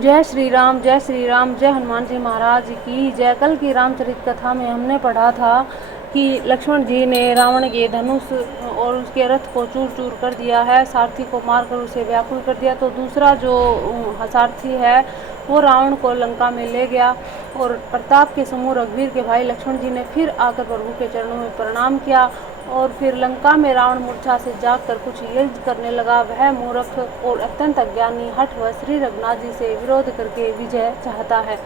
जय श्री राम, जय श्री राम, जय हनुमान जी महाराज की जय। कल की रामचरित कथा में हमने पढ़ा था कि लक्ष्मण जी ने रावण के धनुष और उसके रथ को चूर चूर कर दिया है, सारथी को मारकर उसे व्याकुल कर दिया। तो दूसरा जो सारथी है वो रावण को लंका में ले गया और प्रताप के समूह रघुवीर के भाई लक्ष्मण जी ने फिर आकर प्रभु के चरणों में प्रणाम किया और फिर लंका में रावण मूर्छा से जागकर कुछ यज्ञ करने लगा। वह मूर्ख और अत्यंत अज्ञानी हठ श्री रघुनाथ जी से विरोध करके विजय चाहता है।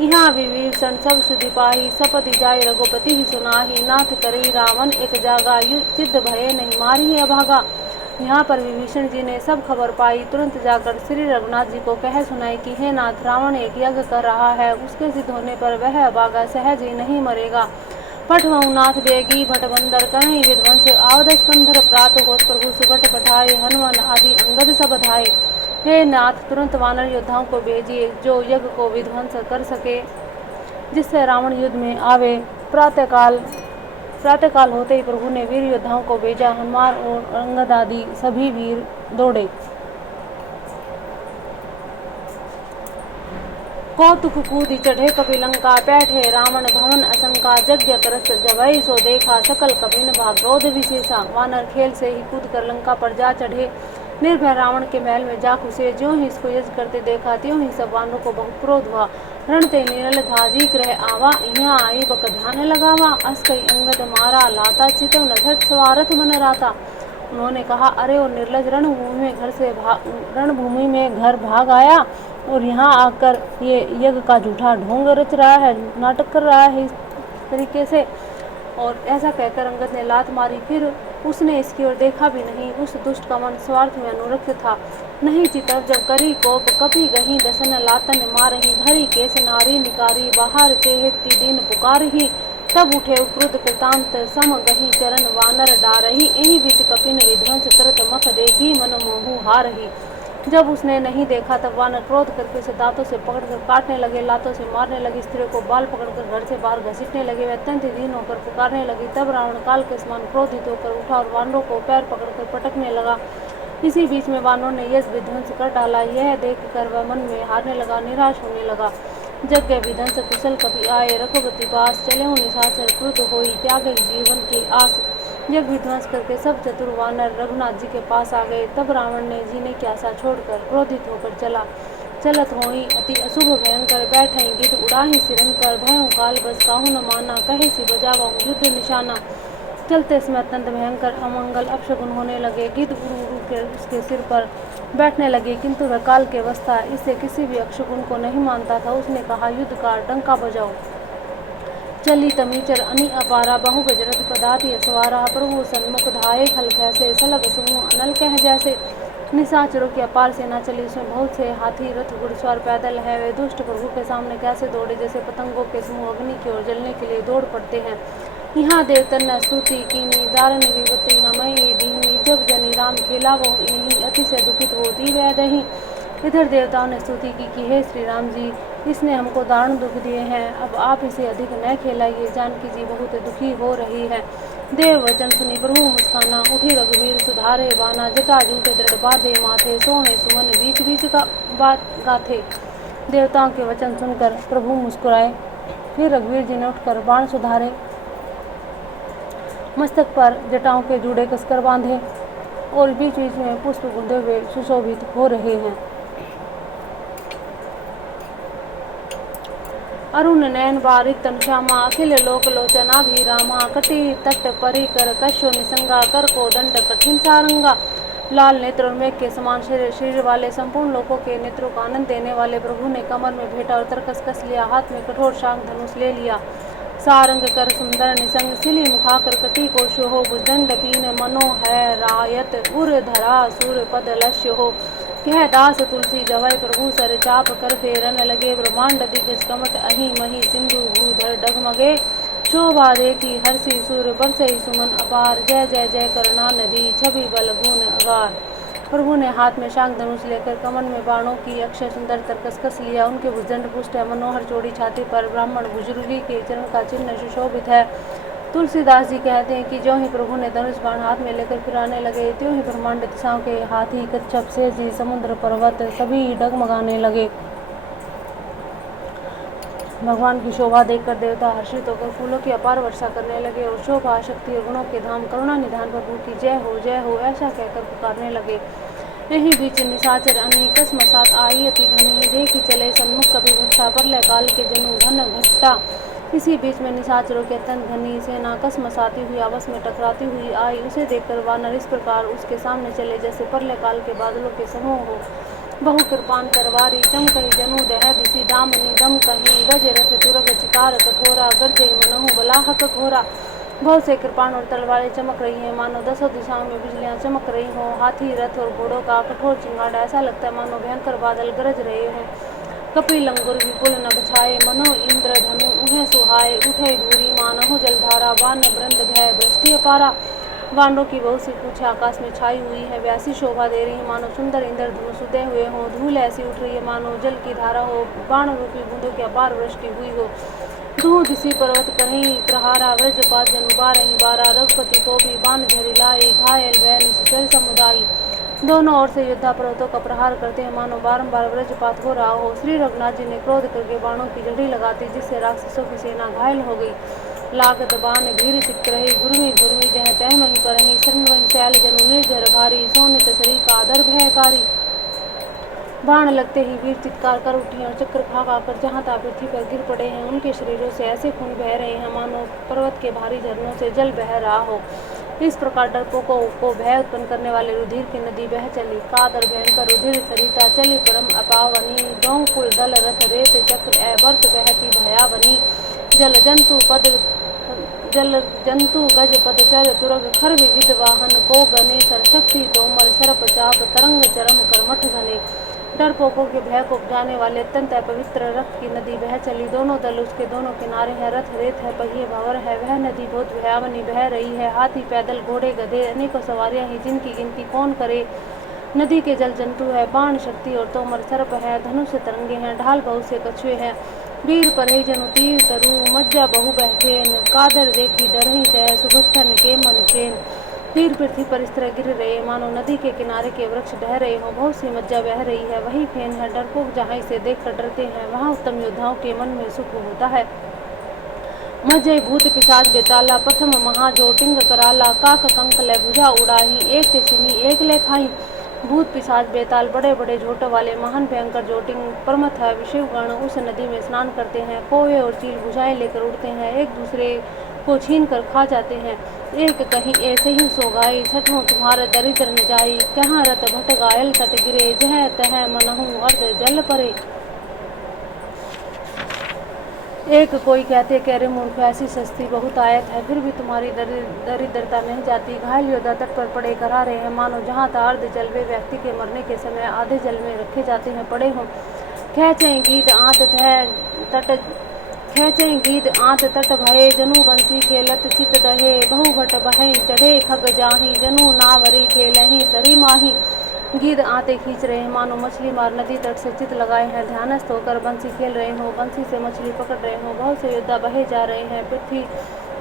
यहाँ विभीषण सब सुधि पाही, सपति जाय रघुपति ही सुनाही, नाथ करई रावण एक जागा, युद्ध सिद्ध भये नहीं मारी अभागा। यहाँ पर विभीषण जी ने सब खबर पाई, तुरंत जाकर श्री रघुनाथ जी को कह सुनाई कि हे नाथ, रावण एक यज्ञ कर रहा है, उसके सिद्ध होने पर वह अभागा सहज ही नहीं मरेगा। पठवऊ नाथ बेगी भटबंदर कहीं विध्वंस, आवद स्कंधर प्रात होत प्रभु सुभट पठाए, हनुमान आदि अंगद सब धाये। हे नाथ, तुरंत वानर योद्धाओं को भेजिए जो यज्ञ को विध्वंस कर सके, जिससे रावण युद्ध में आवे। प्रातःकाल होते ही प्रभु ने वीर योद्धाओं को भेजा। हनुमान और अंगद आदि सभी वीर दौड़े। कौतुक कूदि चढ़े कपिलंका, बैठे रावण भवन असंका, यज्ञ करस जबई सो देखा, सकल कपिन भाग क्रोध विशेषा। वानर खेल से ही कूद कर लंका पर जा चढ़े, निर्भय रावण के महल में जा घुसे। ज्यों ही इसको यज्ञ करते देखा, त्यों ही सब वानरों को बहुत क्रोध हुआ। रणते निरल धाजी ग्रह आवा, यहाँ आई बक ध्यान लगावा, अस कई अंगद मारा लाता, चितव न छठ सवारथ मन राता। उन्होंने कहा, अरे और निर्लज, रणभूमि में घर भाग आया और यहाँ आकर ये यज्ञ का झूठा ढोंग रच रहा है, नाटक कर रहा है इस तरीके से। और ऐसा कहकर अंगद ने लात मारी। फिर उसने इसकी ओर देखा भी नहीं। उस दुष्ट का मन स्वार्थ में अनुरक्त था। नहीं चितव जब करी कोप, कपि गही दसन लातन मारही, धरी केस नारी निकारी, बाहर ते दीन पुकारही। तब उठे क्रुद्ध कृतांत, सम गही चरण वानर डारही, यही बीच कपिन विध्वंस करत मख देखी, मन मोहु हारही। जब उसने नहीं देखा तब वानर क्रोध करके उसे दांतों से पकड़कर काटने लगे, लातों से मारने लगे, स्त्रियों को बाल पकड़कर घर से बाहर घसीटने लगे। वे अत्यंत दीन होकर पुकारने लगी। तब रावण काल के समान क्रोधित होकर उठा और वानरों को पैर पकड़कर पटकने लगा। इसी बीच में वानरों ने यज्ञ विध्वंस कर डाला। यह देखकर वह मन में हारने लगा, निराश होने लगा। यज्ञ विध्वंस कुशल कपि आए, रघुपति पास चले निशाचर, क्रुद्ध होई त्यागे जीवन की आस। जब विध्वंस करके सब चतुर वानर रघुनाथ जी के पास आ गए, तब रावण ने जीने की आशा छोड़कर क्रोधित होकर चलत होई अति अशुभ भयंकर, बैठई गिद्ध उड़ाही सिरन कर, भयों काल बस काहू न माना, कहे सी बजावा युद्ध निशाना। चलते समय अत्यंत भयंकर अमंगल अपशगुन होने लगे। गिद्ध उड़ उड़ के उसके सिर पर बैठने लगे, किंतु वह काल के वश था, इससे किसी भी अपशगुन को नहीं मानता था। उसने कहा, युद्ध का डंका बजाओ। चली तमीचर अनि अपारा, बहु गजरथ पदाति असवारा, प्रभु सन्मुख धाये खल कैसे, सलभ समूह अनल कह जैसे। निशाचरों की अपार सेना चली, उसमें बहुत से हाथी रथ घुड़सवार पैदल है। वे दुष्ट प्रभु के सामने कैसे दौड़े, जैसे पतंगों के समूह अग्नि की ओर जलने के लिए दौड़ पड़ते हैं। यहाँ देवतन ने स्तुति कीनी, दारुण विपत्ति हमें दीनी, जब जनि राम खेला वो यही, अति से दुखित हो दी वह दही। इधर देवताओं ने स्तुति की कि हे श्री राम जी, इसने हमको दारुण दुख दिए हैं, अब आप इसे अधिक न खेलाइए। जानकी जी बहुत दुखी हो रही है। देव वचन सुनी प्रभु मुस्काना, उठी रघुवीर सुधारे बाना, जटा जूटे दृढ़ बांधे माथे, सोहे सुमन बीच बीच का बात गाथे। देवताओं के वचन सुनकर प्रभु मुस्कुराए। फिर रघुवीर जी ने उठकर बाण सुधारे, मस्तक पर जटाओं के जूड़े कसकर बांधे और बीच बीच में पुष्प बूंदे हुए सुशोभित हो रहे हैं। अरुण नयन बारिक तन श्यामा, अखिल लोक लोचना भी रामा, कटी तट परिकर कश्यो निसंगा, कर को दंड कठिन सारंगा। लाल नेत्र और मेघ के समान शरीर वाले, संपूर्ण लोकों के नेत्रों को आनंद देने वाले प्रभु ने कमर में भेटा और तरकस कस लिया, हाथ में कठोर शांग धनुष ले लिया। सारंग कर सुंदर निसंग, सिली मुखाकर कटी को शोहो, भुजदंड पीन मनो है रायत, उर धरा सूर पद लश्य हो। कह दास तुलसी जवै प्रभु सर, चाप कर फेरन लगे, ब्रह्मांड दिग्गज कमट अहि मही, सिंधु भूधर डगमगे। शोभा देखी हर्षि सुर, बरसई सुमन अपार, जय जय जय करना नदी, छवि बल गुण अगार। प्रभु ने हाथ में शांग धनुष लेकर कमर में बाणों की अक्षय सुंदर तरकस कस लिया। उनके भुजदंड पुष्ट है, मनोहर चौड़ी छाती पर ब्राह्मण बुजुर्गी के चरण का चिन्ह सुशोभित है। तुलसीदास जी कहते हैं कि ज्यों ही प्रभु ने धनुष बाण हाथ में लेकर फिराने लगे, त्यों ही ब्रह्मांड दिशाओं के हाथी, कच्छप, शेषी, समुद्र, पर्वत सभी डगमगाने लगे। भगवान की शोभा देखकर देवता हर्षित होकर फूलों की अपार वर्षा करने लगे और शोभा शक्ति और गुणों के धाम करुणा निधान प्रभु की जय हो ऐसा कहकर पुकारने लगे। यही बीच निशाचर अकस्मात आई अति घनी, देखी चले सन्मुख कभी घट्टा प्रलय काल के जनु घन घट्टा। इसी बीच में निशाचरों की अत्यंत घनी सेना अकस्मात हुई आपस में टकराती हुई आई। उसे देखकर वानर इस प्रकार उसके सामने चले जैसे प्रलय काल के बादलों के समूह हो। बहु कृपान तरवारी चमकही जनु दह दिशी दामिनी दम कहीं गज रथ तुरग चिकार कठोरा गर्जई मनहु बलाहक घोरा। बहुत से कृपान और तलवारें चमक रही हैं, मानो दसों दिशाओं में बिजलियां चमक रही हों। हाथी रथ और घोड़ों का कठोर चिंगाड़ा ऐसा लगता है मानो भयंकर बादल गरज रहे हों। कपि लंगुर विपुल नभ छाए मनो इंद्र धनु उन्हें सुहाए। उठे धूरी मानहु जलधारा वान वृंद भय वृष्टि अपारा। वानरों की बहुत सी पूछे आकाश में छाई हुई है, वे ऐसी शोभा दे रही मानो सुंदर इंद्र धनुष उदय हुए हों। धूल ऐसी उठ रही है मानो जल की धारा हो, बाण रूपी बूंदों की अपार वृष्टि हुई हो। दूध दिसी पर्वत कहीं प्रहारा व्रजपात जनु बारही बारा। रघुपति को भी बाण झरी लाई घायल भय निश्चर समुदायी। दोनों ओर से योद्धा पर्वतों का प्रहार करते हैं मानो बारंबार वज्रपात हो रहा हो। श्री रघुनाथ जी ने क्रोध करके बाणों की झड़ी लगाती, जिससे राक्षसों की सेना घायल हो गई। लागत बाण भीर चिक रही गुरमी गुरमी जह तह मही करही। शरण वही शैल जनु निर्जर भारी सोनित शरीर का आदर भयकारी। बाण लगते ही वीर चित्कार कर उठी और चक्र खा खाकर जहाँ तहाँ पृथ्वी पर गिर पड़े हैं। उनके शरीरों से ऐसे खून बह रहे हैं मानो पर्वत के भारी झरनों से जल बह रहा हो। इस प्रकार डरपोकों को भय उत्पन्न करने वाले रुधिर की नदी बह चली। कादर भयंकर रुधिर सरिता चली परम अपावनी। गौकुल दल रथ रेत चक्र एवर्त बहती भयावनी। जल जंतु गज पदचर तुरग खर विविध वाहन को गने सरशक्ति तोमर सरप चाप तरंग चरम कर्मठ घने। डरपोकों के भय को उपजाने वाले अत्यंत पवित्र रक्त की नदी बह चली। दोनों दल उसके दोनों किनारे हैं, रथ रेत है पहिए भंवर है। वह नदी बहुत भयावनी बह रही है, हाथी पैदल घोड़े गधे अनेकों सवारियां ही जिनकी गिनती कौन करे। नदी के जल जंतु है, बाण शक्ति और तोमर सर्प है, धनुष से तरंगे हैं, ढाल बहुत से कछुए हैं। वीर परे जनु तीर तरु मज्जा बहु बहकेन। कादर देखी डरही तह सुभट्ठन के मन चेन। तीर पृथ्वी पर इस तरह गिर रहे मानो नदी के किनारे के वृक्ष ढह रहे हों। बहुत सी मज्जा बह रही है, वही फेन है। डरपोक जहाँ इसे देखकर डरते हैं, वहाँ उत्तम योद्धाओं के मन में सुख होता है। मजय भूत पिशाच बेताला प्रथम महाजोटिंग कराला। काक कंक ले भुजा उड़ाही एक तिसिनी एक ले खाई। भूत पिशाच बेताल बड़े बड़े झोटों वाले महान भयंकर जोटिंग प्रमथ है। विषयगण उस नदी में स्नान करते हैं। कौवे और चील भुजाएं लेकर उड़ते हैं, एक दूसरे को छीन कर खा जाते हैं। एक कहीं ऐसे ही सो गाई छठों तुम्हारे दरिद्र न जाई। कहाँ रत भट गायल तट गिरे जह तह मनहु अर्ध जल परे। एक कोई कहते कह रे मूर्ख ऐसी सस्ती बहुत आयत है, फिर भी तुम्हारी दरिद्रता नहीं जाती। घायल योद्धा तट पर पड़े करा रहे हैं मानो जहाँ था अर्ध जल वे व्यक्ति के मरने के समय आधे जल में रखे जाते हैं पड़े हों। खेचें गीत आंत तट भये जनु बंसी खेलत चित दहे। बहु भट बहई चढ़े खग जाही जनु नावरी खेलही सरी माही। गीद आते खींच रहे हैं मानो मछली मार नदी तट से चित लगाए हैं। ध्यानस्थ होकर बंसी खेल रहे हो, बंसी से मछली पकड़ रहे हो। बहुत से योद्धा बहे जा रहे हैं, पृथ्वी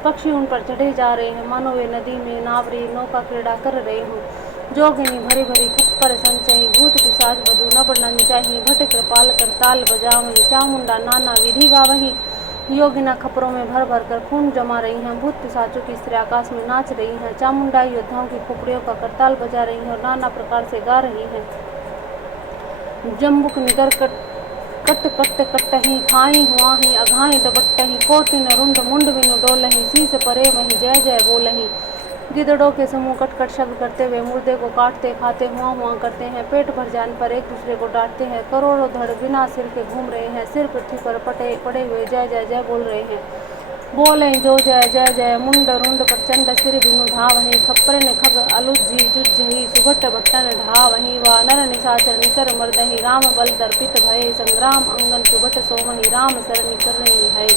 पक्षी उन पर चढ़े जा रहे हैं मानो वे नदी में नावरी नौका क्रीड़ा कर रहे हो। जोगिनी भरी भरी खप्पर संचयी भूत पिशाच बधु न बढ़नी चाहिए। भट कृपाल करताल बजावही चामुंडा नाना विधि गावही। योगिना खपरों में भर भर कर खून जमा रही हैं। भूत पिशाचों की स्त्री आकाश में नाच रही हैं। चामुंडा योद्धाओं की खोपड़ियों का करताल बजा रही हैं और नाना प्रकार से गा रही हैं। जम्बुक निगर कट कट्टही खाई हुआही अघाई डबट्टही। कोटिन रुंड मुंड बिनु डोलही शीस परे वही जय जय बोलही। गिदड़ों के समूह कट शब्द करते हुए मुर्दे को काटते खाते हुआ करते हैं। पेट भर जाने पर एक दूसरे को डांटते हैं। करोड़ों धड़ बिना सिर के घूम रहे हैं, सिर पृथ्वी पर पड़े हुए जय जय जय बोल रहे हैं। बोले जो जय जय जय मुंड रुंड प्रचंड सिर बिनु धावही। खप्परन खग अलुज्जी जुज्जही सुभट भट्टन ढावही। वा नर निशाचर निकर मर्दही राम बल दर्पित भये। संग्राम अंगन सुभट सोमही राम सरनि करहि है।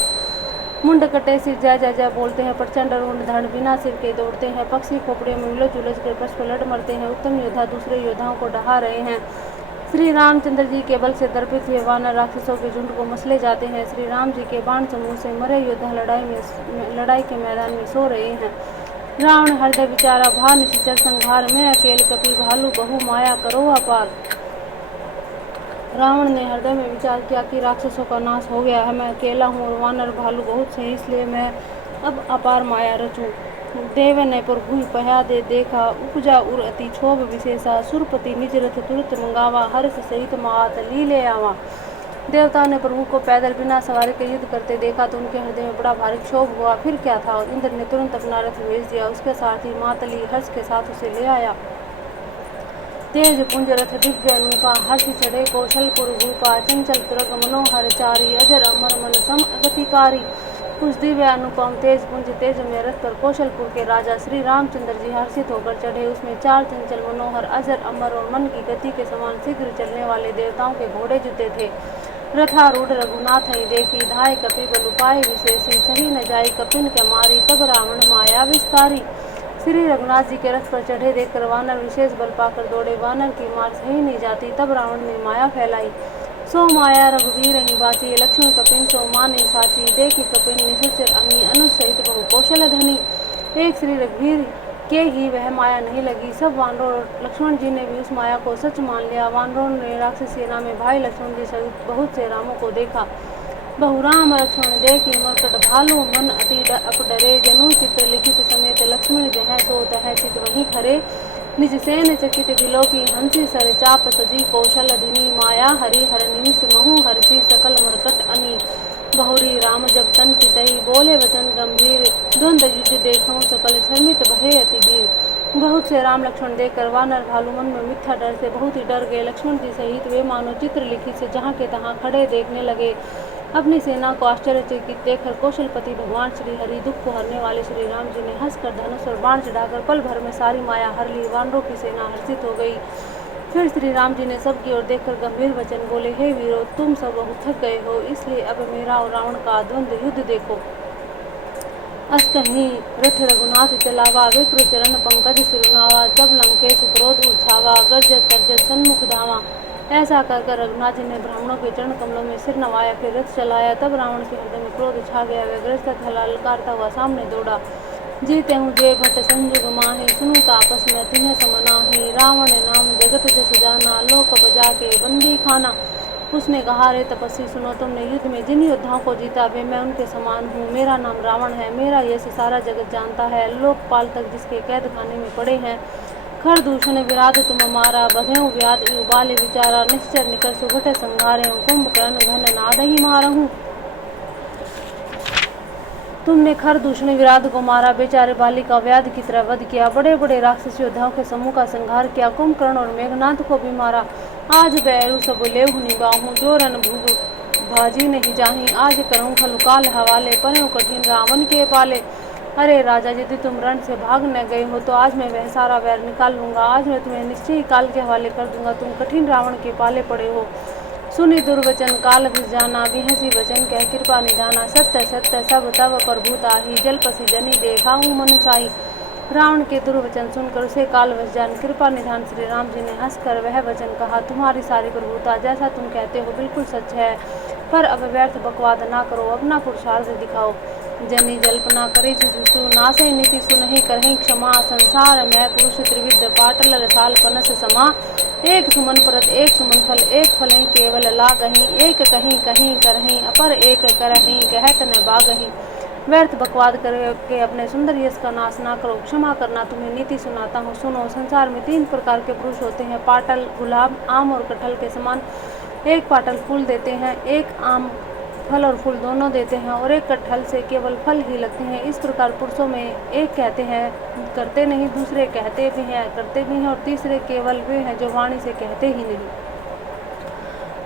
मुंड कटे सिर जय जय जय बोलते हैं, प्रचंड रुंड धड़ बिना सिर के दौड़ते हैं। पक्षी खोपड़े में उलझ उलझ कर परस्पर लड़ मरते हैं। उत्तम योद्धा दूसरे योद्धाओं को डहा रहे हैं। श्री रामचंद्र जी के बल से दर्पित हुए वानर राक्षसों के झुंड को मसले जाते हैं। श्री राम जी के बाण समूह से मरे योद्धा लड़ाई के मैदान में सो रहे हैं। रावण हृदय विचारा भा निश्चर संहार में अकेल कपि भालू बहु माया करो अपार। रावण ने हृदय में विचार किया कि राक्षसों का नाश हो गया है, मैं अकेला हूँ और वानर भालू बहुत से, इसलिए मैं अब अपार माया रचूं। देव ने प्रभु पया दे देखा, उपजा उर अति क्षोभ विशेषा, सुरपति निज रथ तुरत मंगावा, हर्ष सहित मात ली ले आवा। देवताओं ने प्रभु को पैदल बिना सवारी के युद्ध करते देखा तो उनके हृदय में बड़ा भारी क्षोभ हुआ। फिर क्या था, इंद्र ने तुरंत अपना रथ भेज दिया, उसके सारथी मातली हर्ष के साथ उसे ले आया। तेज पुंज रथ दिव्य अनूपा, हर्षि चढ़े कौशलपुर भूपा, चंचल तुरग मनोहर चारी, अजर अमर मन सम गतिकारी। उस दिव्य अनुपम तेज पुंज तेज में रथ पर कौशलपुर के राजा श्री रामचंद्र जी हर्षित होकर चढ़े। उसमें 4 चंचल मनोहर अजर अमर और मन की गति के समान शीघ्र चलने वाले देवताओं के घोड़े जुते थे। रथारूढ़ रघुनाथ ही देखी, धाय कपि बल उपाय विशेषी, सही न जाई कपिन के मारी, तब रावण माया विस्तारी। श्री रघुनाथ जी के रथ पर चढ़े देखकर वानर विशेष बल पाकर दौड़े, वानर की मार सही नहीं जाती, तब रावण ने माया फैलाई। सो माया रघुवीर ही बाची, लक्ष्मण कपिन सो माने साची, देखी कपिन निशाचर अन्नी, अनुज सहित बहु कौशल धनी। एक श्री रघुवीर के ही वह माया नहीं लगी, सब वानरों और लक्ष्मण जी ने भी उस माया को सच मान लिया। वानरों ने राक्षस सेना में भाई लक्ष्मण जी सहित बहुत से रामों को देखा। बहु राम लक्ष्मण देखी मरकट भालू, मन अति अपडरे, जनु चित्र लिखित समेत, लक्ष्मण जह सो तह चित वहीं खरे। निज सेन चकित बिलोकी, हंसी सर चाप सजी कौशल धनी, माया हरि हर निमिष महु हर्षि, सकल मरकट अनी। बहुरी राम जब तन चितई, बोले वचन गंभीर, द्वंद युद्ध देखऊं सकल शर्मित भय अति धीर। बहुत से राम लक्ष्मण देखकर वानर भालू मन में मिथ्या डर से बहुत ही डर गए। लक्ष्मण जी सहित वे मानो चित्र लिखित से जहाँ के तहाँ खड़े देखने लगे। अपनी सेना को आश्चर्यचकित देखकर कौशलपति भगवान श्री हरि, दुख को हरने वाले श्री राम जी ने हंसकर धनुष और बाण चढ़ाकर पल भर में सारी माया हर ली। वानरों की सेना हर्षित हो गई। फिर श्री राम जी ने सबकी ओर देखकर गंभीर वचन बोले, हे वीरों, तुम सब बहुत थक गए हो, इसलिए अब मेरा और रावण का द्वंद्व युद्ध देखो। अस कहीं रथ रघुनाथ चलावा, विप्र चरण पंकज सिरुनावा, जब लंकेश क्रोध उछावा, गर्जत तर्जत सन्मुख धावा। ऐसा कर रघुनाथ जी ने ब्राह्मणों के चरण कमलों में सिर नवाया, फिर रथ चलाया। तब रावण के हृदय में क्रोध छा गया, वह गरजता ललकारता हुआ सामने दौड़ा। जीते हूँ जय भट्ट संजुग माही, सुनु तापस में तिन्ह समनाही, रावण नाम जगत जस जाना, लोक बजा के बंदी खाना। उसने कहा, रे तपस्वी सुनो, तुमने युद्ध में जिन योद्धाओं को जीता वे मैं उनके समान हूँ। मेरा नाम रावण है, मेरा यश सारा जगत जानता है, लोकपाल तक जिसके कैद खाने में पड़े हैं। खर दूषण विराध तुम मारा, बधेऊ व्याध उबाले विचारा, निश्चर निकर सुघट संघारे, कुंभकर्ण घन नाद ही मारहूँ। तुमने खर दूषण विराध को मारा, बेचारे बाली का व्याध की तरह वध किया, बड़े बड़े राक्षस योद्धाओं के समूह का संहार किया, कुंभकर्ण और मेघनाथ को भी मारा। आज बैरु सब लेहु निबाहूं, जो रन भूग भाजी नहीं जाही, आज करूं खलुकाल हवाले, परे कठिन रावण के पाले। अरे राजा, यदि तुम रण से भाग न गए हो तो आज मैं वह सारा वैर निकाल लूंगा, आज मैं तुम्हें निश्चय ही काल के हवाले कर दूंगा, तुम कठिन रावण के पाले पड़े हो। सुनि दुर्वचन काल भिस जाना, बिहसी वचन कह कृपा निधाना, सत्य सत्य सब तब प्रभुताही, जलपसी जनी देखा हूँ मनुसाई। रावण के दुर्वचन सुनकर उसे काल वश जान कृपा निधान श्री राम जी ने हंसकर वह वचन कहा, तुम्हारी सारी प्रभुता जैसा तुम कहते हो बिल्कुल सच है, पर अब व्यर्थ बकवाद ना करो, अपना पुरुषार्थ दिखाओ। जनी जल्पना करे जुसु, नासे नीति सुनहि करहि क्षमा, संसार में पुरुष त्रिविध पाटल रसाल पनस समा। एक सुमन परत एक सुमन फल, एक फल ही केवल लागहि, एक कहीं कहीं करहि, अपर एक करहि कहत न बागहि। व्यर्थ बकवाद करके अपने सुंदर यश का नाश ना करो, क्षमा करना, तुम्हें नीति सुनाता हूँ सुनो। संसार में 3 प्रकार के पुरुष होते हैं, पाटल, गुलाब, आम और कटहल के समान। एक पाटल फूल देते हैं, एक आम फल और फूल दोनों देते हैं, और एक कटहल से केवल फल ही लगते हैं। इस प्रकार पुरुषों में एक कहते हैं करते नहीं, दूसरे कहते भी हैं करते भी हैं, और तीसरे केवल वे हैं जो वाणी से कहते ही नहीं।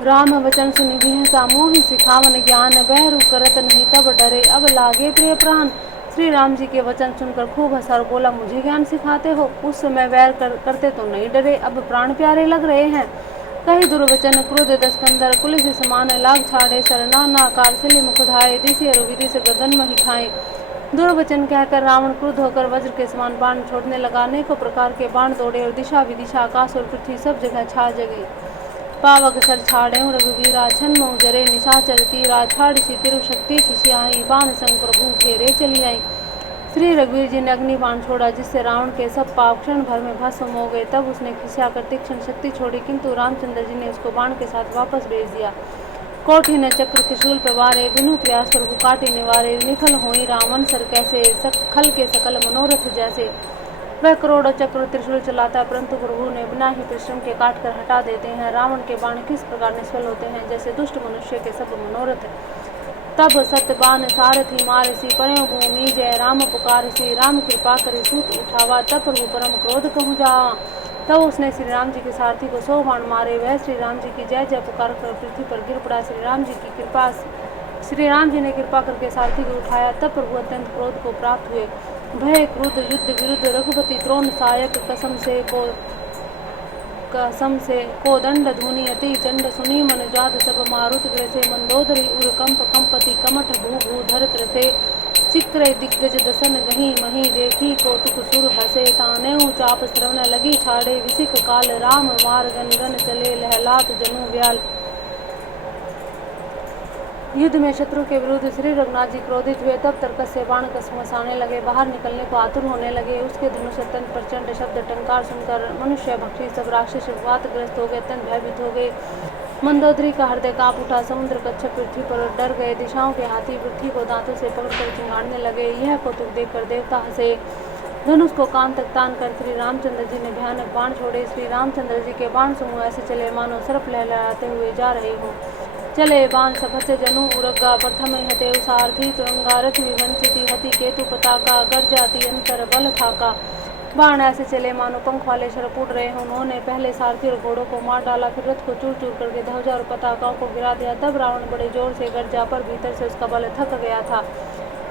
राम वचन सुनि बिहसा, मोहि सिखावन ज्ञान, बहरू करत नहीं तब डरे, अब लागे प्रिय प्राण। श्री राम जी के वचन सुनकर खूब हंसा और बोला, मुझे ज्ञान सिखाते हो? उस समय वैर करते तो नहीं डरे, अब प्राण प्यारे लग रहे हैं। कही दुर्वचन क्रोध दस्कंदर, पुलिस समान लाग छाड़े सर, नाना कार सिली मुख धाये, दिशि और विदिश गगन मही ठाए। दुर्वचन कहकर रावण क्रुद्ध होकर वज्र के समान बाण छोड़ने लगा, अनेकों प्रकार के बाण दौड़े और दिशा विदिशा आकाश और पृथ्वी सब जगह छा जगे। पावक सर छाड़े रघुवीरा, छन मऊ जरे निशाचर तीरा, छाड़ सी तिरु शक्ति खिसियाई, बाण संग प्रभु घेरे चली आई। श्री रघुवीर जी ने अग्निबाण छोड़ा जिससे रावण के सब पाप क्षण भर में भस्म हो गए। तब उसने खिसियाकर तीक्ष्ण शक्ति छोड़ी, किंतु रामचंद्र जी ने उसको बाण के साथ वापस भेज दिया। कोठि न चक्र त्रिशूल प्रवारे, बिनु प्रयास प्रभु काटि निवारे। निखल होई रावण सर कैसे, खल के सकल मनोरथ जैसे। वह करोड़ों चक्र त्रिशूल चलाता है, परंतु प्रभु ने बिना ही परिश्रम के काट कर हटा देते हैं। रावण के बाण किस प्रकार निष्फल होते हैं, जैसे दुष्ट मनुष्य के सब मनोरथ। तब सत्यबान सारथी मारसी, पर्यो भूमि जय राम पुकारसी। राम कृपा करि सूत उठावा, तब प्रभु परम क्रोध कहूँ जावा। तब उसने श्री राम जी के सारथी को 100 बाण मारे। वह श्री राम जी की जय जय पुकार कर पृथ्वी पर गिर पड़ा। श्री राम जी ने कृपा करके सारथी को उठाया। तब प्रभु अत्यंत क्रोध को प्राप्त हुए। भय क्रुद्ध युद्ध विरुद्ध रघुपति द्रोण सहायक, कसम से को दंड धुनि अति चंड। सुनी मन जात सब मारुत ग्रसे, मंदोदरी उर कंप कंपति कमठ भू भू धर त्रसे। चिक्र दिग्गज दसन गही मही, देखी कौतुक सुर हसे। तानेऊ चाप श्रवण लगी छाड़े, विसिक काल राम मार गन गन चले। लहलात जनु व्याल। युद्ध में शत्रु के विरुद्ध श्री रघुनाथ जी क्रोधित हुए। तब तरकस से बाण कस मसाने लगे, बाहर निकलने को आतुर होने लगे। उसके धनुष अत्यंत प्रचंड शब्द टंकार सुनकर मनुष्य भक्षी सब राक्षस वातग्रस्त हो गए, अत्यंत भयभीत हो गए। मंदोदरी का हृदय कांप उठा, समुद्र कच्छप पृथ्वी पर डर गए। दिशाओं के हाथी पृथ्वी को दांतों से पकड़कर चिंगाड़ने लगे। यह कौतुक देखकर देवता हंसे। धनुष को कान तक तान कर श्री रामचंद्र जी ने भयानक बाण छोड़े। श्री रामचंद्र जी के बाण समूह ऐसे चले मानो सर्प लहलहाते हुए जा रहे हों। चले बाण सफच जनु उरगा, प्रथम हते सारथी तुरंगा। रथ विवंचिति हति केतु पताका, गर्जाति अंतर बल थाका। बाण ऐसे चले मानो पंख वाले शरप उड़ रहे हों। उन्होंने पहले सारथी और घोड़ों को मार डाला, फिर रथ को चूर चूर करके ध्वजा और पताकाओं को गिरा दिया। तब रावण बड़े जोर से गर्जा, पर भीतर से उसका बल थक गया था।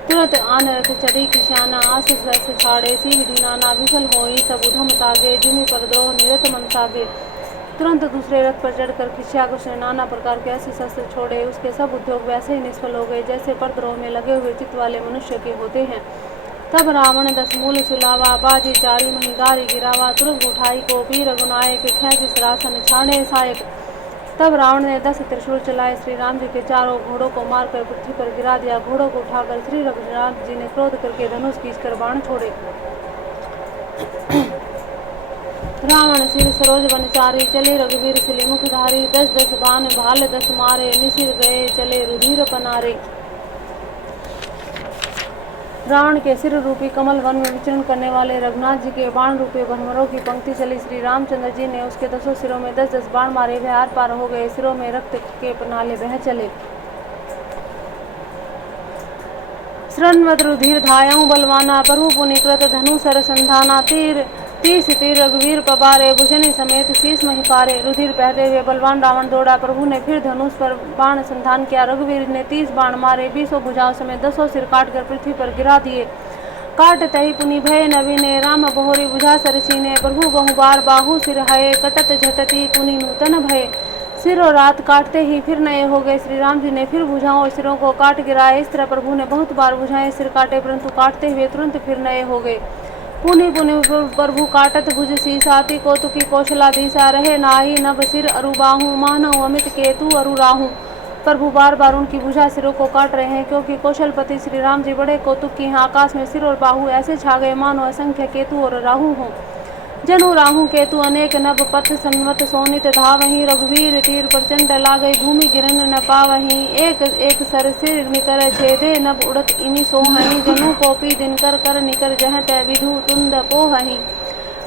तुरंत आन रथ चढ़ी किशाना, आशीष रथ छाड़े सी विधि नाना। विफल होई सब उधम तागे, जिमि पर द्रोह निरत मन सागे। तुरंत दूसरे रथ पर चढ़कर खिसियाकर उसने नाना प्रकार के ऐसे शस्त्र छोड़े। उसके सब उद्योग वैसे ही निष्फल हो गए, जैसे परद्रोह में लगे हुए चित्त वाले मनुष्य के होते हैं। तब रावण 10 मूल सुलावा, बाजी चारी महिगारी गिरावा। तुरंत उठाई कोपी रघुनायक, खेच सरासन छाड़े सायक। तब रावण ने 10 त्रिशूल चलाए, श्री राम जी के चारों घोड़ों को मारकर पृथ्वी पर गिरा दिया। घोड़ों को उठाकर श्री रघुनाथ जी ने क्रोध करके धनुष खींचकर बाण छोड़े। रावण सिर सरोज वनचारी, चले रघुवीर सिली मुखधारी। 10-10 बाण भाल 10 मारे, निसिर गए चले रुधिर पनारे। रावण के सिर रूपी कमल वन में विचरण करने वाले रघुनाथ जी के बाण रूपी भ्रमरों की पंक्ति चली। श्री रामचंद्र जी ने उसके 10 सिरों में 10-10 बाण मारे। वे आर पार हो गए, सिरों में रक्त के नाले बह चले। श्रृणवत रुधिर धायऊ बलवाना, प्रभु पुनि कृत धनु सर संधाना। 30 तीर रघुवीर पबारे, भुजनि समेत शीस मही पारे। रुधिर बहते हुए बलवान रावण दौड़ा। प्रभु ने फिर धनुष पर बाण संधान किया। रघुवीर ने 30 बाण मारे, 20 भुजाओं समेत 10 सिर काटकर पृथ्वी पर गिरा दिए। काट तही पुनि भय नवीने, राम बहोरी भुजा सर छीने। प्रभु बहु बार बाहु सिर हये, कटत झटती पुनि नूतन भय। सिर और रात काटते ही फिर नए हो गए। श्री राम जी ने फिर भुजाओं और सिरों को काट गिराए। इस तरह प्रभु ने बहुत बार भुजाएं सिर काटे, परंतु काटते हुए तुरंत फिर नए हो गए। पुनि पुनि प्रभु काटत भुज सीसाती, कौतुकी कौशलाधीसा। रहे नाहि नभ सिर अरु बाहु, मानव अमित केतु अरु राहु। प्रभु बार बार उनकी भुजा सिरों को काट रहे हैं, क्योंकि कौशलपति श्री राम जी बड़े कौतुक की हैं। आकाश में सिर और बाहु ऐसे छा गए मानो असंख्य केतु और राहु हों। जनु राहु केतु अनेक नभ, पथ सन्वत सोनित धावहीं। रघुवीर तीर प्रचंड लागई, भूमि गिरन न पावहीं। एक एक सर सिर निकर छेदे, नभ उड़त इमि सोहहीं। जनु कोपी दिनकर कर निकर, जह तै विधु तुंद पोहहीं।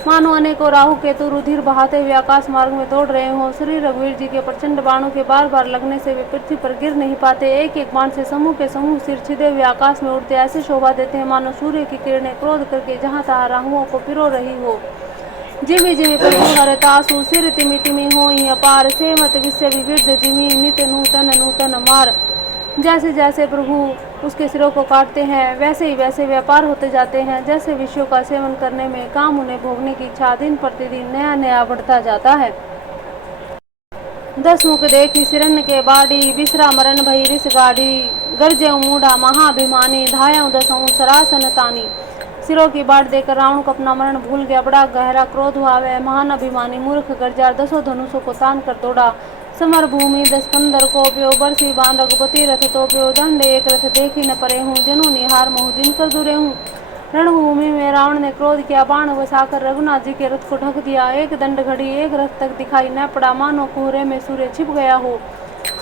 मानो अनेकों राहु केतु रुधिर बहाते हुए आकाश मार्ग में दौड़ रहे हों। श्री रघुवीर जी के प्रचंड बाणों के बार बार लगने से वे पृथ्वी पर गिर नहीं पाते। एक एक बाण से समूह के समूह सिर छिदे हुए आकाश में उड़ते ऐसे शोभा देते हैं, मानो सूर्य की किरणें क्रोध करके जहाँ तहाँ राहुओं को पिरो रही हो। जिमि जिमि प्रभु हरतासु, सिर तिमि तिमि होई अपार। से मत विश्व विविध, जिमि नित नूतन नूतन मार। जैसे जैसे प्रभु उसके सिरों को काटते हैं, वैसे ही वैसे व्यापार होते जाते हैं। जैसे विषयों का सेवन करने में काम उन्हें भोगने की इच्छा दिन प्रतिदिन नया नया बढ़ता जाता है। 10 मुख देखी सिरन के बाड़ी, बिसरा मरण भई रिस गाड़ी। गर्जेऊ मूढ़ा महाभिमानी, धायऊ 10 सरासन तानी। सिरों की बाट देकर रावण को अपना मरण भूल गया, बड़ा गहरा क्रोध हुआ। वह महान अभिमानी मूर्ख गर्जा 10 धनुषों को तान कर दौड़ा। समर भूमि 10 कंदर को प्यो, बरसी बाण रघुपति रथ तो प्यो। दंड एक रथ देखी न परे हूँ, जनु निहार मोह दिन कर दूरे हूँ। रणभूमि में रावण ने क्रोध किया, बाण बसाकर रघुनाथ जी के रथ को ढक दिया। एक दंड घड़ी एक रथ तक दिखाई न पड़ा, मानो कोहरे में सूर्य छिप गया हो।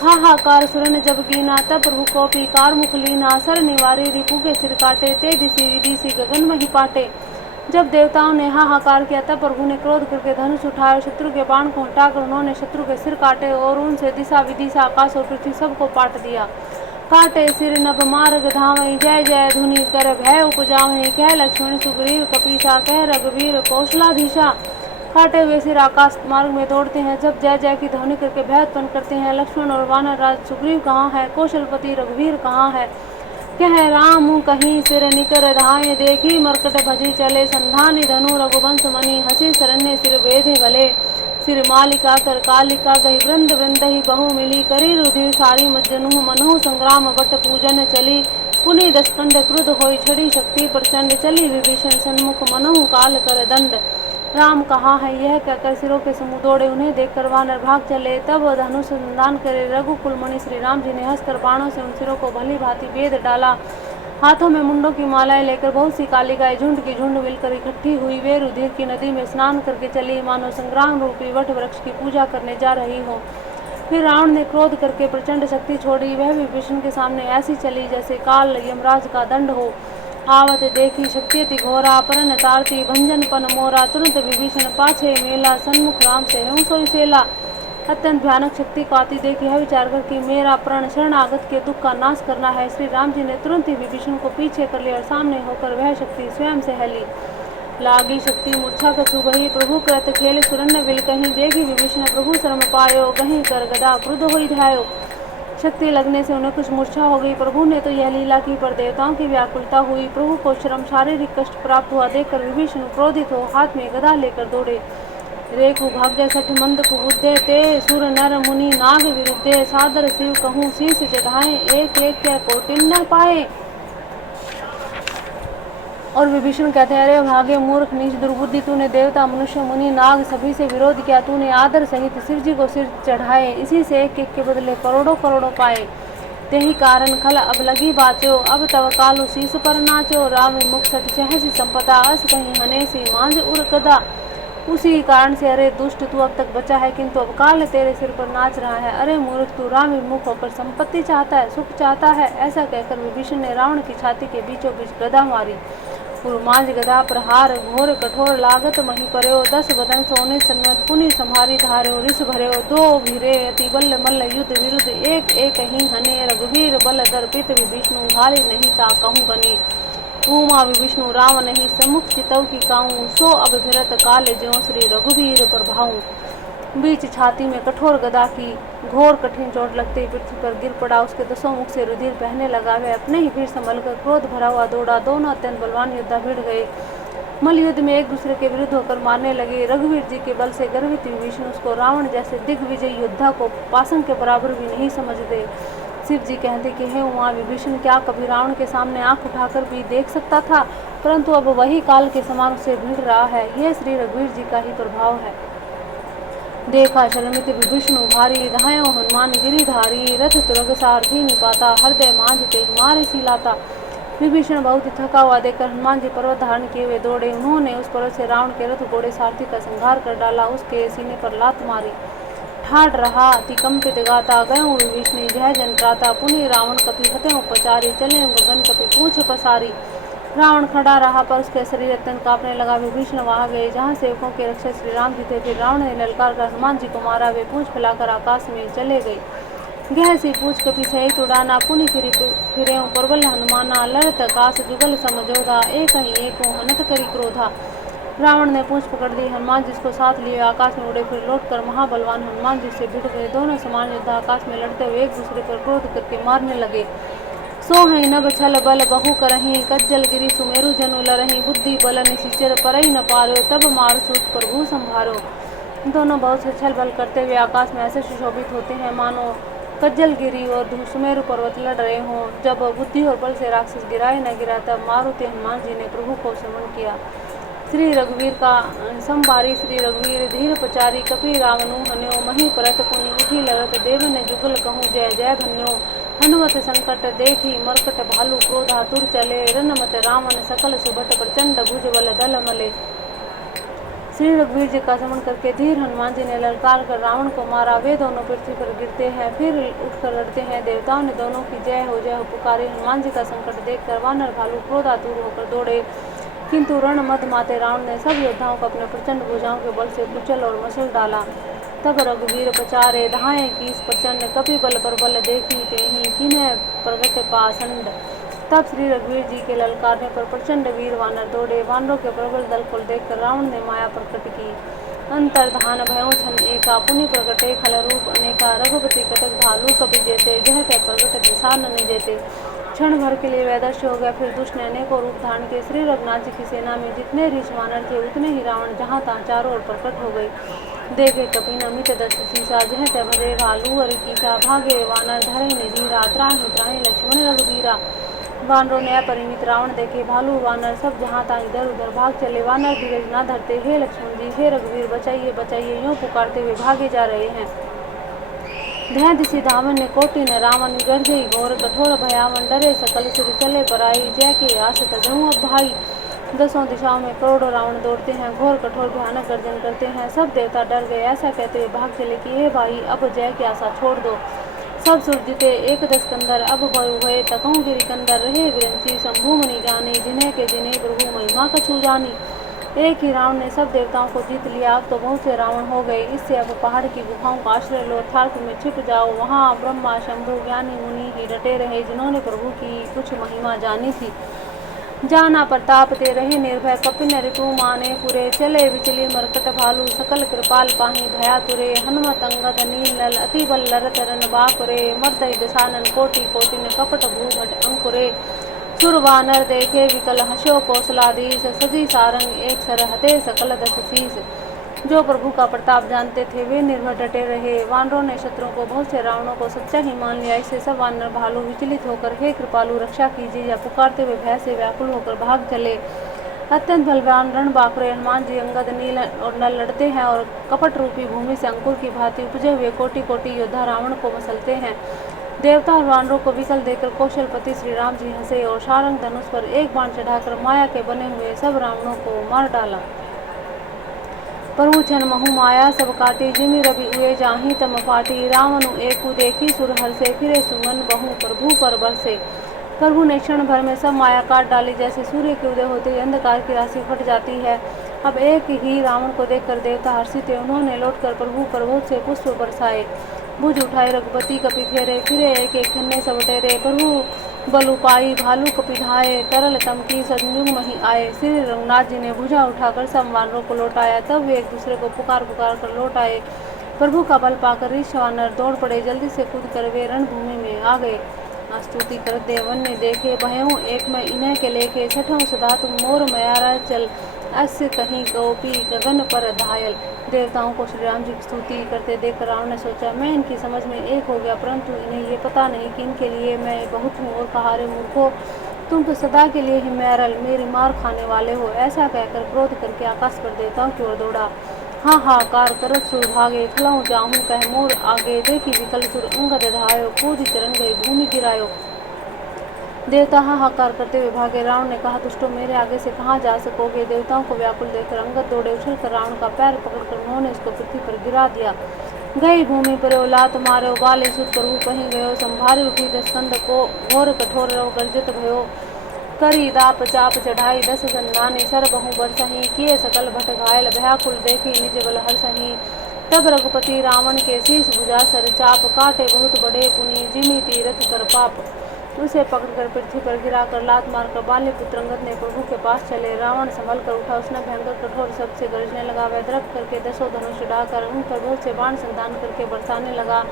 हाहाकार सुर ने जब कीना, तब प्रभु को पीकार मुख लीना। सर निवारी रिपु के सिर काटे, तेज सी विधि सी गगन में ही पाटे। जब देवताओं ने हाहाकार किया, तब प्रभु ने क्रोध करके धनुष उठाया। शत्रु के बाण को हटाकर उन्होंने शत्रु के सिर काटे और उनसे दिशा विदिशा आकाश और पृथ्वी सबको पाट दिया। काटे सिर नभ मार्ग धावई, जय जय धुनि कर भय उपजावई। कह लक्ष्मण सुग्रीव कपीसा, कह रघुवीर कौशलाधीशा। काटे हुए सिर आकाश मार्ग में दौड़ते हैं, जब जय जय की ध्वनि करके भय उत्पन्न करते हैं। लक्ष्मण और वानर राज सुग्रीव कहाँ है, कौशलपति रघुवीर कहाँ है। कह राम कहीं सिर निकर धाये, देखी मरकट भजी चले। संधानी धनु रघुवंश मणि, हसी शरण्य सिर बेधे भले। सिर मालिका कर कालिका, गही वृंद वृंद ही बहु मिली। करी रुधिर सारी मज्जनु, मनहु संग्राम बट पूजन चली। पुनि दसकंड क्रुद्ध होई, छड़ी शक्ति प्रचंड। चली विभीषण सन्मुख, मनहु काल कर दंड। राम कहाँ है, यह कहकर सिरों के समूह दौड़े। उन्हें देखकर वानर भाग चले। तब धनुष संधान करे रघुकुल मणि, श्री राम जी ने हंसकर बाणों से उन सिरों को भली भांति भेद डाला। हाथों में मुंडों की मालाएं लेकर बहुत सी कालिकाएं झुंड की झुंड मिलकर इकट्ठी हुई। वे रुधिर की नदी में स्नान करके चली, मानो संग्राम रूपी वट वृक्ष की पूजा करने जा रही हो। फिर रावण ने क्रोध करके प्रचंड शक्ति छोड़ी। वह विभीषण के सामने ऐसी चली जैसे काल यमराज का दंड हो। आवत देखी शक्ति घोरा, परन तारती भंजन पन मोरा। तुरंत विभीषण पाछे मेला, सन्मुख राम से हूँ सोई सेला। अत्यंत भयानक शक्ति को आती देखी यह विचार कर कि मेरा प्रण शरणागत के दुख का नाश करना है। श्री राम जी ने तुरंत ही विभीषण को पीछे कर लिया और सामने होकर वह शक्ति स्वयं से हेली। लागी शक्ति मूर्छा कछु बही, प्रभु कृत खेल सुरन्न विल कहीं। देखी विभीषण प्रभु शर्म पायो, गहीं कर गदा क्रुद्ध होई ध्यायो। शक्ति लगने से उन्हें कुछ मूर्छा हो गई। प्रभु ने तो यह लीला की, पर देवताओं की व्याकुलता हुई। प्रभु को श्रम शारीरिक कष्ट प्राप्त हुआ देखकर विभीषण क्रोधित हो हाथ में गदा लेकर दौड़े। रेखु भाग्य सठ मंद कुबुद्धे, ते सुर नर मुनि नाग विरुद्धे। सादर शिव कहूँ शीश चढ़ाए, एक एक क्या कोटिन न पाए। और विभीषण कहते हैं, अरे भागे मूर्ख नीच दुर्बुद्धि, तूने देवता मनुष्य मुनि नाग सभी से विरोध किया। तूने आदर सहित शिव जी को सिर चढ़ाए, इसी से एक एक के बदले करोड़ों करोड़ों पाए। तेहि कारण खल अब लगी बाचो, अब तब कालू शीस पर नाचो। राम मुख सठ सहसी संपदा, अस कहीं हनेसी मांझ उर गदा। उसी कारण से अरे दुष्ट, तू अब तक बचा है, किंतु अब काल तेरे सिर पर नाच रहा है। अरे मूर्ख, तू राम विमुख होकर संपत्ति चाहता है, सुख चाहता है। ऐसा कहकर विभीषण ने रावण की छाती के बीचों बीच गदा मारी। मांझ गदा प्रहार घोर कठोर लागत, मही पर्यो 10 बदन सोने सन्मत। पुनि संहारी धार्यो रिस भर्यो, दो भिरे अति बल मल्ल युद्ध विरुद्ध। एक एक ही हने रघुवीर बल दर्पित, विभीषणु भारी नहीं ता कहूँ गनी। उमा विष्णु राम नहीं सम्मुख चितव की काऊँ, सो अब भिरत काल ज्यों श्री रघुवीर प्रभाऊँ। बीच छाती में कठोर गदा की घोर कठिन चोट लगते ही पृथ्वी पर गिर पड़ा। उसके 10 मुख से रुधिर बहने लगा। वह अपने ही वीर संभल कर क्रोध भरा हुआ दौड़ा। दोनों अत्यंत बलवान योद्धा भिड़ गए। मल युद्ध में एक दूसरे के विरुद्ध होकर मारने लगे। रघुवीर जी के बल से गर्वित विभीषण उसको रावण जैसे दिग्विजय योद्धा को पासन के बराबर भी नहीं समझते। शिव जी कहते कि हे उमा, विभीषण क्या कभी रावण के सामने आंख उठाकर भी देख सकता था, परंतु अब वही काल के समान उससे भिड़ रहा है। यह श्री रघुवीर जी का ही प्रभाव है। देखा शर्मित विभीषण भारी, धायो हनुमान गिरिधारी। रथ तुरग सारथी निपाता, हृदय मांझते मारे सिलाता। विभीषण बहुत थका हुआ देखकर हनुमान जी पर्वत धारण किए हुए दौड़े। उन्होंने उस पर्वत से रावण के रथ घोड़े सारथी का संहार कर डाला। उसके सीने पर लात मारी। ठाठ रहा अति कंपित गाता, गयों विभीषणी जय जन त्राता। पुनि रावण कपि हत्यों उपचारी, चले गगन कपि पूछ पसारी। रावण खड़ा रहा पर उसके शरीर अत्यंत कांपने लगा। विभीषण वहां गए जहाँ सेवकों के रक्षक श्री राम जी थे। फिर रावण ने ललकार कर हनुमान जी को मारा। वे पूंछ फैलाकर आकाश में चले गए। गह सी पूछ कपि सहित उड़ाना, पुनि फिरे प्रबल हनुमाना। लड़त आकाश जुगल समझोधा, एक ही एक हनत करी क्रोधा। रावण ने पूंछ पकड़ ली। हनुमान जी को साथ लिए आकाश में उड़े। फिर लौटकर महाबलवान हनुमान जी से भिड़ गए। दोनों समान योद्धा आकाश में लड़ते हुए एक दूसरे पर क्रोध करके मारने लगे। सो है नभ छल बल बहु करही, कज्जल गिरी सुमेरु जनु लरही। बुद्धि बल निशिचर परई न पारो, तब मार सूत प्रभु संभारो। दोनों बहुत से छल बल करते हुए आकाश में ऐसे सुशोभित होते हैं मानो कज्जल गिरी और सुमेरु पर्वत लड़ रहे हों। जब बुद्धि और बल से राक्षस गिराए न गिरा, तब मारुति हनुमान जी ने प्रभु को स्मरण किया। श्री रघुवीर का संबारी, श्री रघुवीर धीर पचारी। कपि रावणु हन्यो, मही परत पुनि उठी लड़त। देव ने जुगल कहूँ जय जय धन्यो। हनुमत संकट देखी मरकट भालू क्रोधातुर चले, रनमत रावण सकल सुभट प्रचंड भुज बल दल मले। श्री रघुवीर जी का स्मरण करके धीर हनुमान जी ने ललकार कर रावण को मारा। वे दोनों पृथ्वी पर गिरते हैं, फिर उठकर लड़ते हैं। देवताओं ने दोनों की जय हो पुकारी। हनुमान जी का संकट देखकर वानर भालू क्रोधातुर होकर दौड़े, किंतु रण मद माते रावण ने सब योद्धाओं को अपने प्रचंड भुजाओं के बल से कुचल और मसल डाला। तब रघुवीर पचारे धाये कीस प्रचंड, कपि बल पर बल देखी तेहि, कीन्ह प्रगट पाषंड। तब श्री रघुवीर जी के ललकारने पर प्रचंड वीर वानर दौड़े। वानरों के प्रबल दल को देखकर रावण ने माया प्रकट की। अंतर्धान भयो छन एका, पुनि प्रगटे खल रूप अनेका। रघुपति कटक भालू कपि जेते, जह ते प्रगट दिशा न जेते। क्षण भर के लिए वैदस्य हो गया, फिर दुष्ट ने अनेकों रूप धारण किए। श्री रघुनाथ जी की सेना में जितने रीछ वानर थे, उतने ही रावण जहाँ तहाँ चारों ओर प्रकट हो गए। देखे कपि नमित दस शीसा, जह ते भजे भालू अरि कीसा। भागे वानर धरे निधीरा, त्राहि त्राहि लक्ष्मण रघुबीरा। वानरों ने अपरिमित रावण देखे, भालू वानर सब जहाँ तहाँ इधर उधर भाग चले। वानर धीरज न धरते, हे लक्ष्मण जी, हे रघुवीर, बचाइए बचाइए, यूं पुकारते हुए भागे जा रहे हैं। धै दिशि धावन ने कोटि न रावण, गर्जई घोर कठोर भयावन। डरे सकल सिर चले पराई, जय के आस तजहु अब भाई। दसों दिशाओं में करोड़ों रावण दौड़ते हैं, घोर कठोर भयानक गर्जन करते हैं। सब देवता डर गए, ऐसा कहते हुए भाग चले कि हे भाई, अब जय की आशा छोड़ दो। सब सुर जीते एक दस कंदर, अब भयो भय तकहु गिरिकंदर। रहे विरंची शंभु मुनि ज्ञानी, जिन्हें के जिन्हें प्रभु महिमा कछु जानी। एक ही रावण ने सब देवताओं को जीत लिया, अब तो बहुत से रावण हो गए। इससे अब पहाड़ की गुफाओं का आश्रय लो, अर्थार्थ में छिप जाओ। वहाँ ब्रह्मा शंभु ज्ञानी मुनि ही डटे रहे, जिन्होंने प्रभु की कुछ महिमा जानी थी। जाना प्रताप ते रहे निर्भय, कपिन रिपु माने पुरे। चले विचली मरकट भालू, सकल कृपाल पाहि भया तुरे। हनुमत अंगद नील नल, अति बल लरत रन बापुरे। मर्दय दशानन कोटि कोटिन, कपट भूभट अंकुरे। सुर वानर देखे विकल, हंसो कौशलाधीश। सजी सारंग एक सर, हते सकल दस शीस। जो प्रभु का प्रताप जानते थे, वे निर्भय डटे रहे। वानरों ने शत्रुओं को बहुत से रावणों को सच्चा ही मान लिया। इससे सब वानर भालू विचलित होकर हे कृपालु रक्षा कीजिए या पुकारते हुए भय से व्याकुल होकर भाग चले। अत्यंत बलवान रण बांकुरे हनुमान जी अंगद नील और नल लड़ते हैं और कपट रूपी भूमि से अंकुर की भांति उपजे हुए कोटि कोटि योद्धा रावण को मसलते हैं। देवता और वानरों को विकल देखकर कौशलपति श्री राम जी हंसे और सारंग धनुष पर एक बाण चढ़ाकर माया के बने हुए सब रावणों को मार डाला। प्रभु छन महु माया सब काटी, जिमि रवि उए जाहि तम पाटी। रावण एकु देखी सुर हर्षे, फिरे सुमन बहु प्रभु पर बरसे। प्रभु ने क्षण भर में सब माया काट डाली, जैसे सूर्य के उदय होते ही अंधकार की राशि फट जाती है। अब एक ही रावण को देखकर देवता हर्षित थे। उन्होंने लौटकर प्रभु पर बहुत से पुष्प बरसाए। भुज उठाए रघुपति कपि फेरे, फिरे एक एक खन्ने सब टेरे। प्रभु बल उपाई भालू कपि धाये, तरल तम की संयुग मही आए। श्री रघुनाथ जी ने भुजा उठाकर सब वानरों को लौटाया। तब वे एक दूसरे को पुकार पुकार कर लौट आए। प्रभु का बल पाकर ऋष वानर दौड़ पड़े, जल्दी से कूद कर वे रणभूमि में आ गए। स्तुति कर देवन ने देखे, भयों एक में इन्हें के लेखे। छठों सदा तुम मोर मयारा चल, अस्य कहीं गोपी गगन पर धायल। देवताओं को श्री राम जी की स्तुति करते देखकर रावण ने सोचा, मैं इनकी समझ में एक हो गया, परंतु इन्हें ये पता नहीं कि इनके लिए मैं बहुत हूँ और कहारे मूर्खो, तुम तो सदा के लिए ही मेरी मार खाने वाले हो। ऐसा कहकर क्रोध करके आकाश पर देवताओं की ओर दौड़ा। हाँ हाकार करत सुर भागे, खलऊँ जाहूँ कह मोर आगे। देखी विकल सुर अंगद धायो, कूद चरण गई भूमि गिरायो। देवता हाहाकार करते हुए भागे। रावण ने कहा, दुष्टों मेरे आगे से कहाँ जा सकोगे। देवताओं को व्याकुल देखकर अंगद दौड़े। उछलकर रावण का पैर पकड़कर उन्होंने उसको पृथ्वी पर गिरा दिया। गई भूमि पर लात मारो, बाले सुत प्रभु कहीं गयो। संभारी उठी दस्कंद को, घोर कठोर रव गर्जित भयो। करी दाप चाप चढ़ाई, दस गंधानी सर बहु बरसही। किए सकल भट घायल, भयाकुल देखी निज बल हरसही। तब रघुपति रावण के शीश भुजा सर चाप, काटे बहुत बड़े पुनि जिमि तीरथ कर पाप। उसे पकड़कर पृथ्वी पर गिराकर लात मारकर बाल्य पुत्र अंगद ने प्रभु के पास चले। रावण संभल कर उठा, उसने भयंकर कठोर शब्द से गरजने लगा। वह द्रव करके दसों धनुष उड़ाकर उन पर बहुत से बाण संधान करके बरसाने लगा।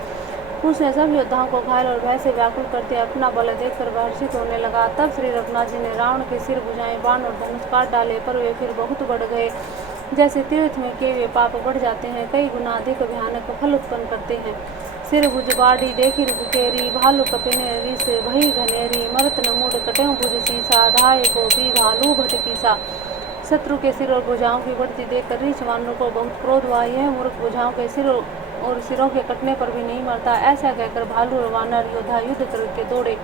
उसने सब योद्धाओं को घायल और भय से व्याकुल करते अपना बल देखकर हर्षित होने लगा। तब श्री रघुनाथ जी ने रावण के सिर भुजाएं बाण और धनुष काट डाले, पर वे फिर बहुत बढ़ गए। जैसे तीर्थ में किए हुए पाप बढ़ जाते हैं, कई गुना अधिक भयानक फल उत्पन्न करते हैं। सिर भुज बाड़ी देखी रुकेरी, भालू कपिने रिस भई घनेरी। मरत न मूड कटेऊ भुज सीसा, धाये को भी भालू भट कीसा। शत्रु के सिर और भुजाओं की बढ़ती देखकर रीछ वानरों को बहुत क्रोध हुआ। यह मूर्ख भुजाओं के सिर और सिरों के कटने पर भी नहीं मरता। ऐसा कहकर भालू और वानर योद्धा युद्ध करके दौड़े।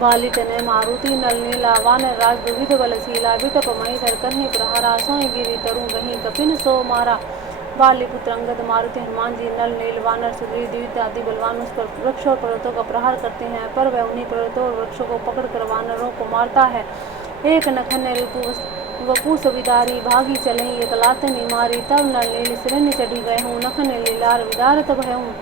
बाली तने मारुति नल नीला, वानर राज दुविध बलशीला, विटप महीधर कन्ही प्रहारा, सोई गिरी तरु गही कपिन सो मारा। बाली पुत्र अंगद, मारुति हनुमान जी, नल नील वानर सुग्रीव द्विविध आदि बलवान उस पर वृक्षों और पर्वतों का प्रहार करते हैं, पर वह उन्हीं पर्वतों और वृक्षों को पकड़कर वानरों को मारता है। एक नखन वपु सविदारी, भागी चलई एक लातनी मारी, तब नल नील सिरन चढ़ी गए हूँ, नखन लीलार विदारत भयऊँ।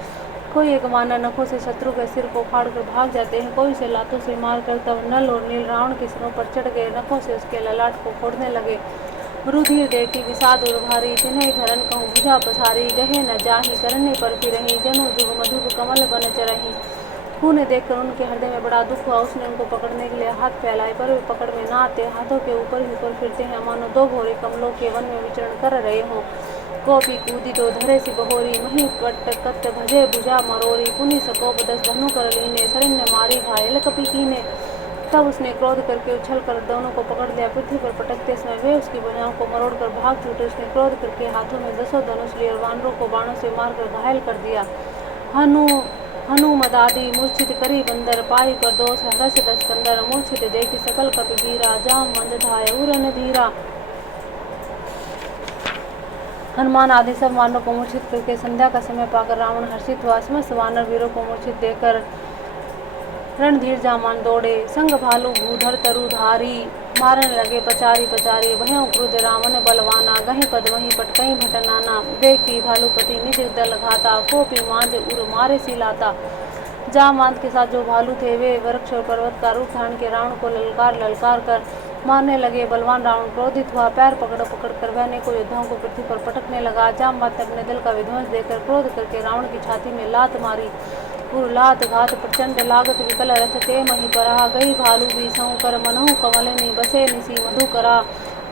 कोई एक वानर नखों से शत्रु के सिर को फाड़कर भाग जाते हैं, कोई से लातों से मारकर। तब नल और नील रावण के सिरों पर चढ़ गए, नखों से उसके ललाट को फोड़ने लगे। रुधिर देखी विषाद और भारी, तिन्हें धरन कहूँ बुझा पसारी, गहे न जाही करने पर फिर रही, जनु जुग मधुप कमल बन चरही। खून देखकर उनके हृदय में बड़ा दुख हुआ। उसने उनको पकड़ने के लिए हाथ फैलाए, पर वे पकड़ में ना आते, हाथों के ऊपर ही ऊपर फिरते हैं, मानो दो घोड़े कमलों के वन में विचरण कर रहे हों। कोपी कूदी तो धरे सी बहोरी, मही पट कत भजे भुजा मरोरी, पुनि सकोप दस धनु कर लीने, शरण्य मारी घायल कपि कीने। तब उसने क्रोध करके उछल कर दोनों को पकड़ लिया। पृथ्वी पर पटकते समय वे उसकी भुजाओं को मरोड़कर भाग छूटे। उसने क्रोध करके हाथों में 10 धनुष लिए और वानरों को बाणों से मारकर घायल कर दिया। हनुमदादि मूर्छित करी बंदर, पाई पर दोष हरस 10 कंदर, मूर्छित देखी सकल कपि वीरा, जाम मंद धाय उरन धीरा। हनुमान आदि सब वानरों को मूर्छित करके संध्या का समय पाकर रावण हर्षित हुआ। समस्त वानर वीरों को मूर्छित देखकर रणधीर जामान दौड़े। संग भालू भूधर तरुधारी, मारने लगे पचारी पचारी, भयों क्रुद्ध रावण बलवाना, गही पद वहीं पटकई भटनाना। देखी भालूपति निज दल घाता, कोपी मांझ उर मारे सी लाता। जामांत के साथ जो भालू थे वे वृक्ष और पर्वत का रूप धारण के रावण को ललकार कर मारने लगे। बलवान रावण क्रोधित हुआ, पैर पकड़ कर वह अनेकों योद्धाओं को पृथ्वी पर पटकने लगा। जामांत ने अपने दल का विध्वंस देकर क्रोध करके रावण की छाती में लात मारी। लात घात प्रचंड लागत विकल रथ ते मही परा, गई भालू भी सौ कर मनहु कमलिनी, बसे निसी मधु करा।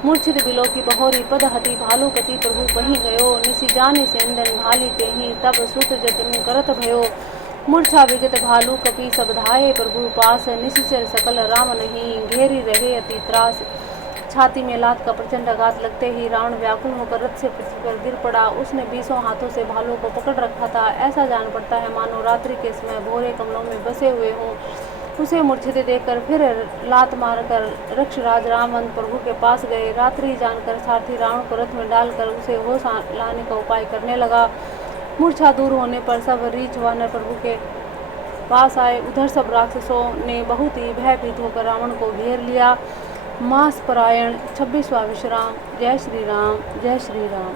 मूर्छित बिलो की बहोरी, पद हति भालूपति प्रभु कहीं गयो, निसी जाने सेंदन भाली तेहि, तब सुत जतनु करत भयो। मूर्छा विगत भालू कपि सब धाये प्रभु पास, निशिचर सकल राम नहीं, घेरी रहे अति त्रास। छाती में लात का प्रचंड आघात लगते ही रावण व्याकुल होकर रथ से पृथ्वी पर गिर पड़ा। उसने 20 हाथों से भालू को पकड़ रखा था। ऐसा जान पड़ता है मानो रात्रि के समय भोरे कमलों में बसे हुए हों। उसे मूर्छित देखकर फिर लात मारकर रक्षराज रामवंत प्रभु के पास गए। रात्रि जानकर सारथी रावण को रथ में डालकर उसे होश लाने का उपाय करने लगा। मूर्छा दूर होने पर सब रीछ वानर प्रभु के पास आए। उधर सब राक्षसों ने बहुत ही भयभीत होकर रावण को घेर लिया। मास परायण 26वां विश्राम। जय श्री राम, जय श्री राम।